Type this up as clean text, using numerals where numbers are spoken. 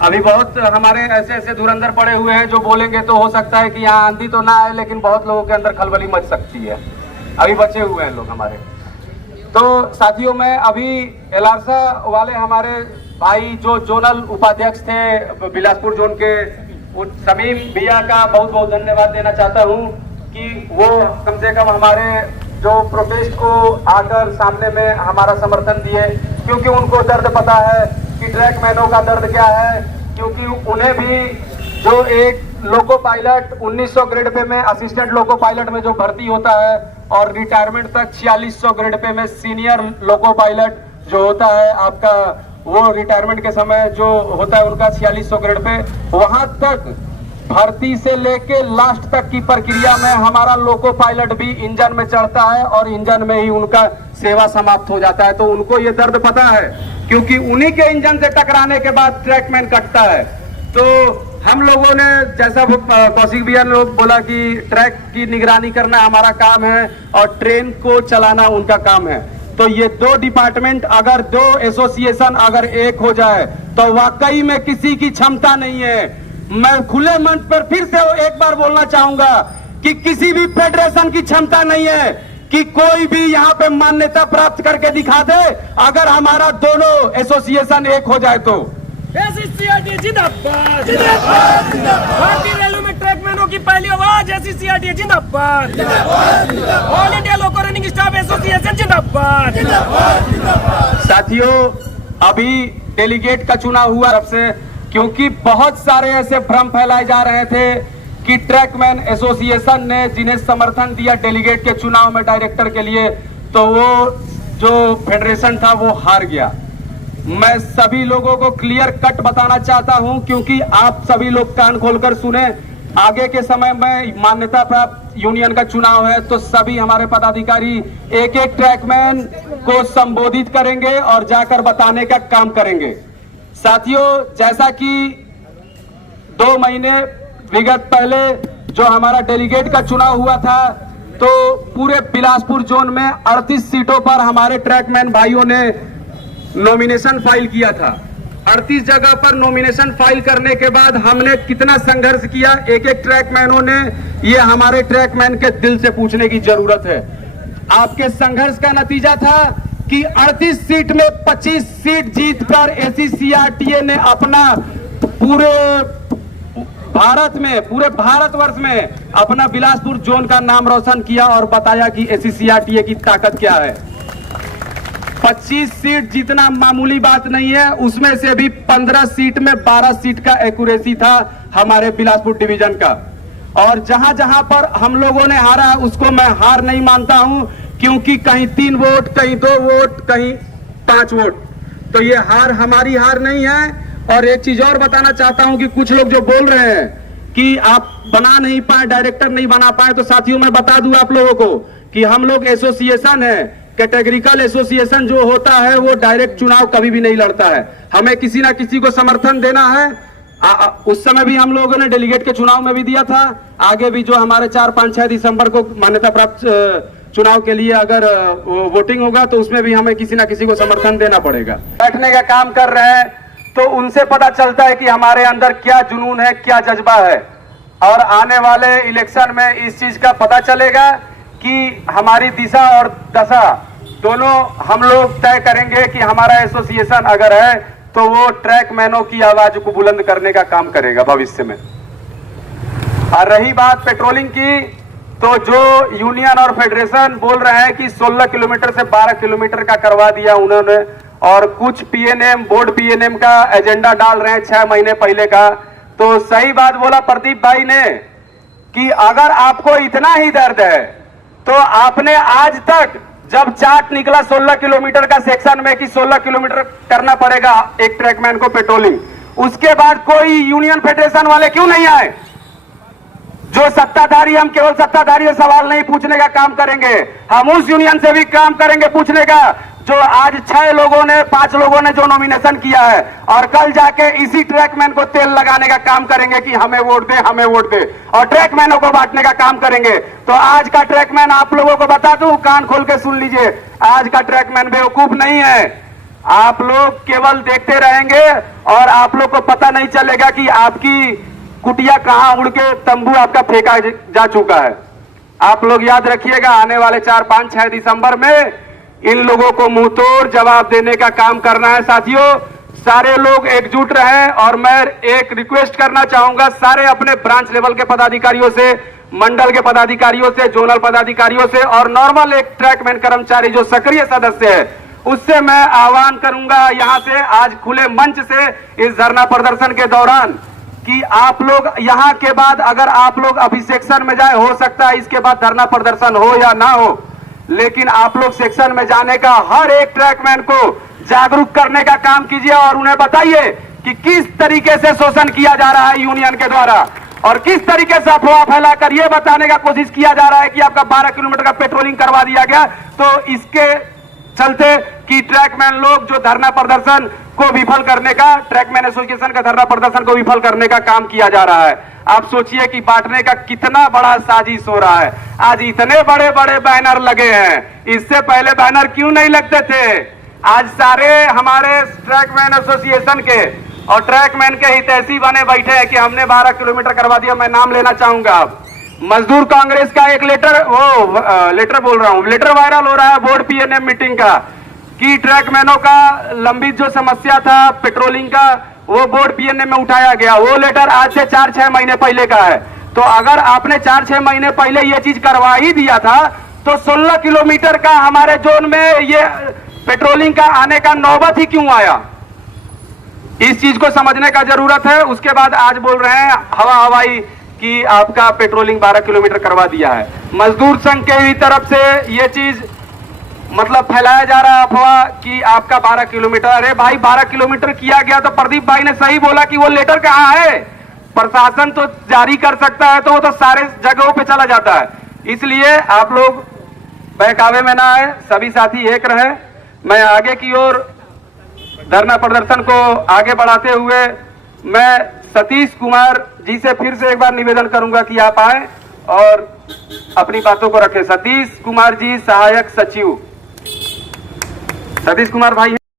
अभी बहुत हमारे ऐसे ऐसे धुरंधर पड़े हुए हैं जो बोलेंगे तो हो सकता है कि यहाँ आंधी तो ना आए, लेकिन बहुत लोगों के अंदर खलबली मच सकती है। अभी बचे हुए हैं लोग हमारे। तो साथियों, मैं अभी एलारसा वाले हमारे भाई जो जोनल उपाध्यक्ष थे बिलासपुर जोन के, समीम भैया का बहुत बहुत धन्यवाद देना चाहता हूँ कि वो कम से कम हमारे जो प्रोटेस्ट को आकर सामने में हमारा समर्थन दिए, क्योंकि उनको दर्द पता है कि ट्रैक मैनों का दर्द क्या है। क्योंकि उन्हें भी जो एक लोको पायलट 1900 ग्रेड पे में असिस्टेंट लोको पायलट में जो भर्ती होता है और रिटायरमेंट तक 4600 ग्रेड पे में सीनियर लोको पायलट जो होता है आपका, वो रिटायरमेंट के समय जो होता है उनका 4600 ग्रेड पे, वहां तक भर्ती से लेके लास्ट तक की प्रक्रिया में हमारा लोको पायलट भी इंजन में चढ़ता है और इंजन में ही उनका सेवा समाप्त हो जाता है। तो उनको ये दर्द पता है, क्योंकि उन्हीं के इंजन से टकराने के बाद ट्रैकमैन कटता है। तो हम लोगों ने, जैसा कौशिक भैया ने बोला कि ट्रैक की निगरानी करना हमारा काम है और ट्रेन को चलाना उनका काम है। तो ये दो डिपार्टमेंट अगर, दो एसोसिएशन अगर एक हो जाए तो वाकई में किसी की क्षमता नहीं है। मैं खुले मंच पर फिर से एक बार बोलना चाहूंगा कि किसी भी फेडरेशन की क्षमता नहीं है कि कोई भी यहाँ पे मान्यता प्राप्त करके दिखा दे अगर हमारा दोनों एसोसिएशन एक हो जाए तो। एससीसीआरटी जिंदाबाद जिंदाबाद जिंदाबाद। भारतीय रेलवे में ट्रैकमैनों की पहली आवाज एससीसीआरटी जिंदाबाद जिंदाबाद जिंदाबाद। ऑल इंडिया लोको रनिंग स्टाफ एसोसिएशन जिंदाबाद जिंदाबाद जिंदाबाद। साथियों, अभी डेलीगेट का चुनाव हुआ तरफ से, क्योंकि बहुत सारे ऐसे भ्रम फैलाए जा रहे थे कि ट्रैकमैन एसोसिएशन ने जिन्हें समर्थन दिया डेलीगेट के चुनाव में डायरेक्टर के लिए, तो वो जो फेडरेशन था वो हार गया। मैं सभी लोगों को क्लियर कट बताना चाहता हूं, क्योंकि आप सभी लोग कान खोलकर सुने। आगे के समय में मान्यता प्राप्त यूनियन का चुनाव है तो सभी हमारे पदाधिकारी एक एक ट्रैकमैन को संबोधित करेंगे और जाकर बताने का काम करेंगे। साथियों, जैसा कि 2 महीने विगत पहले जो हमारा डेलीगेट का चुनाव हुआ था, तो पूरे बिलासपुर जोन में 38 सीटों पर हमारे ट्रैकमैन भाइयों ने नॉमिनेशन फाइल किया था। 38 जगह पर नॉमिनेशन फाइल करने के बाद हमने कितना संघर्ष किया, एक एक ट्रैकमैनों ने, ये हमारे ट्रैकमैन के दिल से पूछने की जरूरत है। आपके संघर्ष का नतीजा था कि 38 सीट में 25 सीट जीतकर एससीसीआरटीए ने अपना पूरे भारतवर्ष में अपना बिलासपुर जोन का नाम रोशन किया और बताया कि एससीसीआरटीए की ताकत क्या है। 25 सीट जीतना मामूली बात नहीं है, उसमें से भी 15 सीट में 12 सीट का एक्यूरेसी था हमारे बिलासपुर डिवीजन का। और जहां जहां पर हम लोगों ने हारा है उसको मैं हार नहीं मानता हूं, क्योंकि कहीं 3 वोट, कहीं 2 वोट, कहीं 5 वोट, तो ये हार हमारी हार नहीं है। और एक चीज और बताना चाहता हूं कि कुछ लोग जो बोल रहे हैं कि आप बना नहीं पाए, डायरेक्टर नहीं बना पाए, तो साथियों मैं बता दूं आप लोगों को कि हम लोग एसोसिएशन है, कैटेगरिकल एसोसिएशन जो होता है वो डायरेक्ट चुनाव कभी भी नहीं लड़ता है। हमें किसी ना किसी को समर्थन देना है। उस समय भी हम लोगों ने डेलीगेट के चुनाव में भी दिया था, आगे भी जो हमारे 4, 5, 6 दिसंबर को मान्यता प्राप्त चुनाव के लिए अगर वोटिंग होगा तो उसमें भी हमें किसी ना किसी को समर्थन देना पड़ेगा। बैठने का काम कर रहे हैं तो उनसे पता चलता है कि हमारे अंदर क्या जुनून है, क्या जज्बा है। और आने वाले इलेक्शन में इस चीज का पता चलेगा कि हमारी दिशा और दशा दोनों हम लोग तय करेंगे कि हमारा एसोसिएशन अगर है तो वो ट्रैकमैनों की आवाज को बुलंद करने का काम करेगा भविष्य में। और रही बात पेट्रोलिंग की, तो जो यूनियन और फेडरेशन बोल रहे हैं कि 16 किलोमीटर से 12 किलोमीटर का करवा दिया उन्होंने, और कुछ पीएनएम, बोर्ड पीएनएम का एजेंडा डाल रहे हैं 6 महीने पहले का। तो सही बात बोला प्रदीप भाई ने कि अगर आपको इतना ही दर्द है तो आपने आज तक जब चार्ट निकला 16 किलोमीटर का सेक्शन में कि 16 किलोमीटर करना पड़ेगा एक ट्रैकमैन को पेट्रोलिंग, उसके बाद कोई यूनियन फेडरेशन वाले क्यों नहीं आए? जो सत्ताधारी, हम केवल सत्ताधारी से सवाल नहीं पूछने का काम करेंगे, हम उस यूनियन से भी काम करेंगे पूछने का जो आज 6 लोगों ने, 5 लोगों ने जो नॉमिनेशन किया है, और कल जाके इसी ट्रैकमैन को तेल लगाने का काम करेंगे कि हमें वोट दे, हमें वोट दे, और ट्रैकमैनों को बांटने का काम करेंगे। तो आज का ट्रैकमैन आप लोगों को बता दूं, कान खोल के सुन लीजिए, आज का ट्रैकमैन बेवकूफ नहीं है। आप लोग केवल देखते रहेंगे और आप लोग को पता नहीं चलेगा कि आपकी कुटिया कहां उड़ के तंबू आपका फेंका जा चुका है। आप लोग याद रखिएगा, आने वाले 4, 5, 6 दिसंबर में इन लोगों को मुंह तोड़ जवाब देने का काम करना है। साथियों, सारे लोग एकजुट रहें और मैं एक रिक्वेस्ट करना चाहूंगा सारे अपने ब्रांच लेवल के पदाधिकारियों से, मंडल के पदाधिकारियों से, जोनल पदाधिकारियों से और नॉर्मल एक ट्रैकमैन कर्मचारी जो सक्रिय सदस्य है उससे मैं आह्वान करूंगा यहां से आज खुले मंच से इस धरना प्रदर्शन के दौरान कि आप लोग यहां के बाद अगर आप लोग अभी सेक्शन में जाए, हो सकता है इसके बाद धरना प्रदर्शन हो या ना हो, लेकिन आप लोग सेक्शन में जाने का हर एक ट्रैकमैन को जागरूक करने का काम कीजिए और उन्हें बताइए कि किस तरीके से शोषण किया जा रहा है यूनियन के द्वारा और किस तरीके से अफवाह फैलाकर यह बताने का कोशिश किया जा रहा है कि आपका 12 किलोमीटर का पेट्रोलिंग करवा दिया गया। तो इसके चलते कि ट्रैकमैन लोग जो धरना प्रदर्शन को विफल करने का, ट्रैकमैन एसोसिएशन का धरना प्रदर्शन को विफल करने का काम किया जा रहा है। आप सोचिए कि बांटने का कितना बड़ा साजिश हो रहा है। आज इतने बड़े बड़े बैनर लगे हैं, इससे पहले बैनर क्यों नहीं लगते थे? आज सारे हमारे ट्रैकमैन एसोसिएशन के और ट्रैकमैन के हितैषी बने बैठे हैं कि हमने 12 किलोमीटर करवा दिया। मैं नाम लेना चाहूंगा, मजदूर कांग्रेस का एक लेटर वायरल हो रहा है बोर्ड पीएनएम मीटिंग का कि ट्रैकमैनों का लंबित जो समस्या था पेट्रोलिंग का वो बोर्ड पीएनएम में उठाया गया। वो लेटर आज से 4-6 महीने पहले का है। तो अगर आपने 4-6 महीने पहले ये चीज करवा ही दिया था तो 16 किलोमीटर का हमारे जोन में ये पेट्रोलिंग का आने का नौबत ही क्यों आया? इस चीज को समझने का जरूरत है। उसके बाद आज बोल रहे हैं हवाई कि आपका पेट्रोलिंग 12 किलोमीटर करवा दिया है। मजदूर संघ के भी तरफ से ये चीज मतलब फैलाया जा रहा है अफवाह कि आपका 12 किलोमीटर। अरे भाई 12 किलोमीटर किया गया तो प्रदीप भाई ने सही बोला कि वो लेटर कहाँ है? प्रशासन तो जारी कर सकता है तो वो तो सारे जगहों पे चला जाता है। इसलिए आप लोग बहकावे में ना आए, सभी साथी एक रहे। मैं आगे की ओर धरना प्रदर्शन को आगे बढ़ाते हुए मैं सतीश कुमार जी से फिर से एक बार निवेदन करूंगा कि आप आए और अपनी बातों को रखें। सतीश कुमार जी, सहायक सचिव। सतीश कुमार भाई